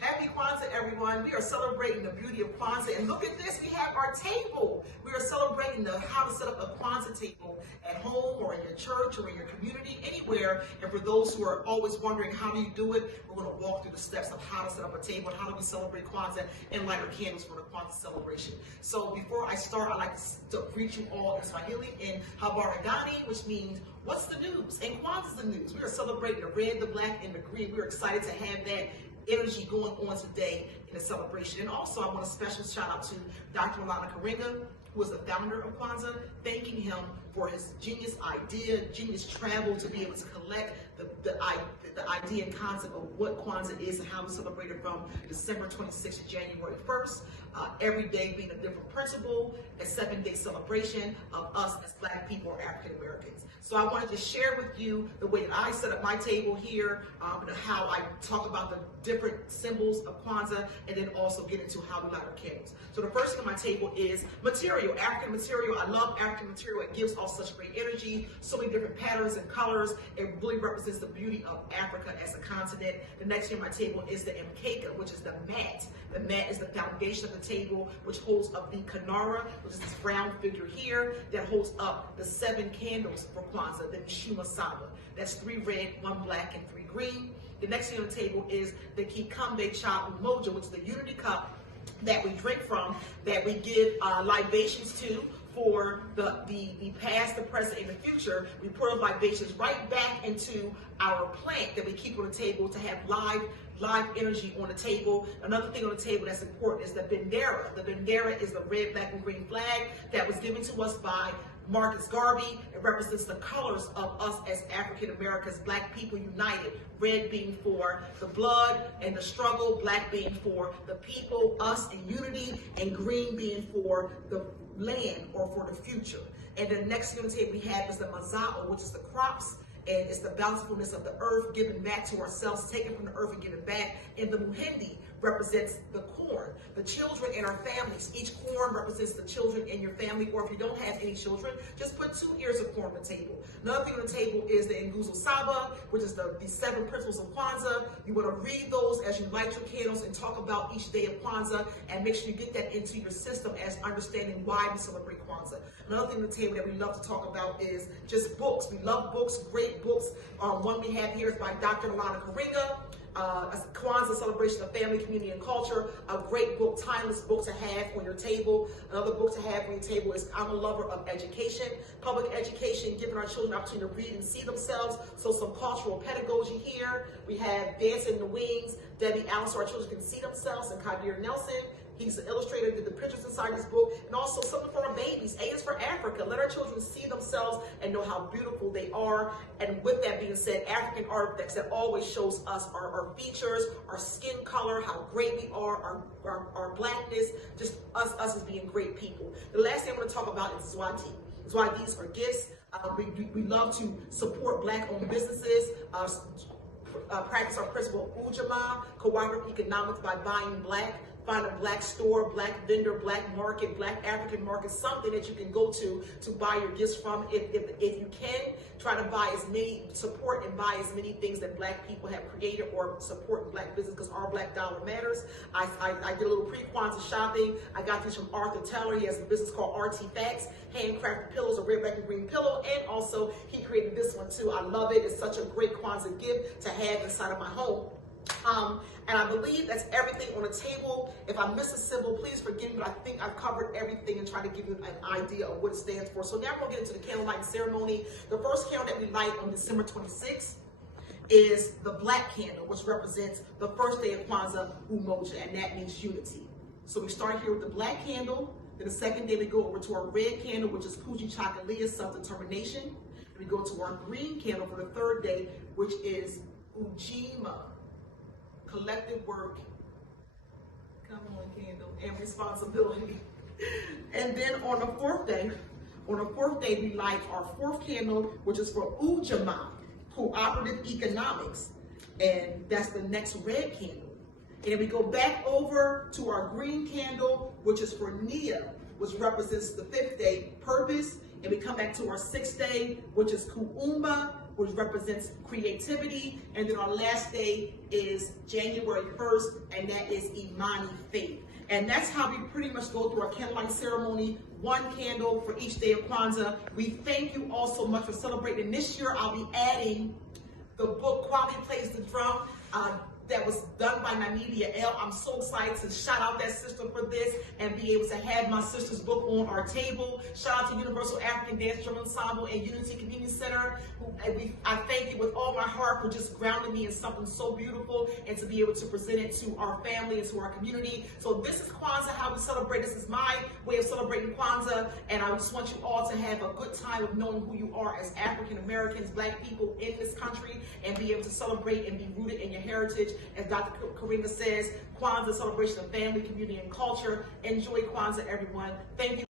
Happy Kwanzaa, everyone. We are celebrating the beauty of Kwanzaa. And look at this, we have our table. We are celebrating how to set up a Kwanzaa table at home or in your church or in your community, anywhere. And for those who are always wondering how do you do it, we're going to walk through the steps of how to set up a table and how do we celebrate Kwanzaa and light our candles for the Kwanzaa celebration. So before I start, I'd like to greet you all in Swahili in Habarigani, which means what's the news? And Kwanzaa's the news. We are celebrating the red, the black, and the green. We're excited to have that energy going on today in the celebration. And also I want a special shout out to Dr. Malana Karinga, who is the founder of Kwanzaa, thanking him for his genius idea, genius travel to be able to collect the idea and concept of what Kwanzaa is and how we celebrate it from December 26th to January 1st. Every day being a different principle, a 7-day celebration of us as Black people or African Americans. So I wanted to share with you the way that I set up my table here, how I talk about the different symbols of Kwanzaa, and then also get into how we light our candles. So the first thing on my table is material, African material. I love African material. It gives off such great energy, so many different patterns and colors. It really represents the beauty of Africa as a continent. The next thing on my table is the mkeka, which is the mat. The mat is the foundation of the table, which holds up the kanara, which is this brown figure here, that holds up the 7 candles for Kwanzaa, the Nishuma Saba. That's 3 red, 1 black, and 3 green. The next thing on the table is the Kikombe Cha Umoja, which is the unity cup that we drink from, that we give libations to for the past, the present, and the future. We pour those libations right back into our plant that we keep on the table to have live energy on the table. Another thing on the table that's important is the bendera. The bendera is the red, black, and green flag that was given to us by Marcus Garvey. It represents the colors of us as African Americans, Black people united. Red being for the blood and the struggle, black being for the people, us in unity, and green being for the land or for the future. And the next thing on the table we have is the mazao, which is the crops. And it's the bountifulness of the earth given back to ourselves, taken from the earth and given back. And the muhindi represents the corn, the children in our families. Each corn represents the children in your family, or if you don't have any children, just put 2 ears of corn on the table. Another thing on the table is the Nguzo Saba, which is the 7 principles of Kwanzaa. You want to read those as you light your candles and talk about each day of Kwanzaa, and make sure you get that into your system as understanding why we celebrate Kwanzaa. Another thing on the table that we love to talk about is just books. We love books, great books. One we have here is by Dr. Malana Karinga, a Kwanzaa celebration of family, community, and culture. A great book, timeless book to have on your table. Another book to have on your table is I'm a Lover of Education, public education, giving our children the opportunity to read and see themselves. So some cultural pedagogy here. We have Dancing in the Wings, Debbie Allen, so our children can see themselves, and Kadir Nelson. He's the illustrator, did the pictures inside this book, and also something for our babies. A is for Africa. Let our children see themselves and know how beautiful they are. And with that being said, African artifacts that always shows us our features, our skin color, how great we are, our blackness, just us as being great people. The last thing I want to talk about is Zwati. Zwatis are gifts. We love to support Black-owned businesses, practice our principle of Ujamaa, cooperative economics by buying Black. Find a Black store, Black vendor, Black market, Black African market, something that you can go to buy your gifts from. If you can, try to support and buy as many things that Black people have created or support Black business, because our Black dollar matters. I did a little pre-Kwanzaa shopping. I got these from Arthur Taylor. He has a business called Artifacts, handcrafted pillows, a red, black, and green pillow, and also he created this one too. I love it. It's such a great Kwanzaa gift to have inside of my home. And I believe that's everything on the table. If I miss a symbol, please forgive me, but I think I've covered everything and tried to give you an idea of what it stands for. So now we're going to get into the candle lighting ceremony. The first candle that we light on December 26th is the black candle, which represents the first day of Kwanzaa, Umoja, and that means unity. So we start here with the black candle. Then the second day we go over to our red candle, which is Kuji Chakalia, self-determination. And we go to our green candle for the third day, which is Ujima, collective work, come on candle, and responsibility. And then on the fourth day we light our fourth candle, which is for Ujamaa, cooperative economics, and that's the next red candle. And then we go back over to our green candle, which is for Nia, which represents the fifth day, purpose, and we come back to our sixth day, which is Kuumba, which represents creativity. And then our last day is January 1st, and that is Imani faith. And that's how we pretty much go through our candlelight ceremony, one candle for each day of Kwanzaa. We thank you all so much for celebrating. This year, I'll be adding the book, Quality Plays the Drum, that was done by Namibia L. I'm so excited to shout out that sister for this and be able to have my sister's book on our table. Shout out to Universal African Dance Drum Ensemble and Unity Community Center. I thank you with all my heart for just grounding me in something so beautiful and to be able to present it to our family and to our community. So this is Kwanzaa, how we celebrate. This is my way of celebrating Kwanzaa, and I just want you all to have a good time of knowing who you are as African Americans, Black people in this country, and be able to celebrate and be rooted in your heritage. As Dr. Karina says, Kwanzaa, celebration of family, community, and culture. Enjoy Kwanzaa, everyone. Thank you.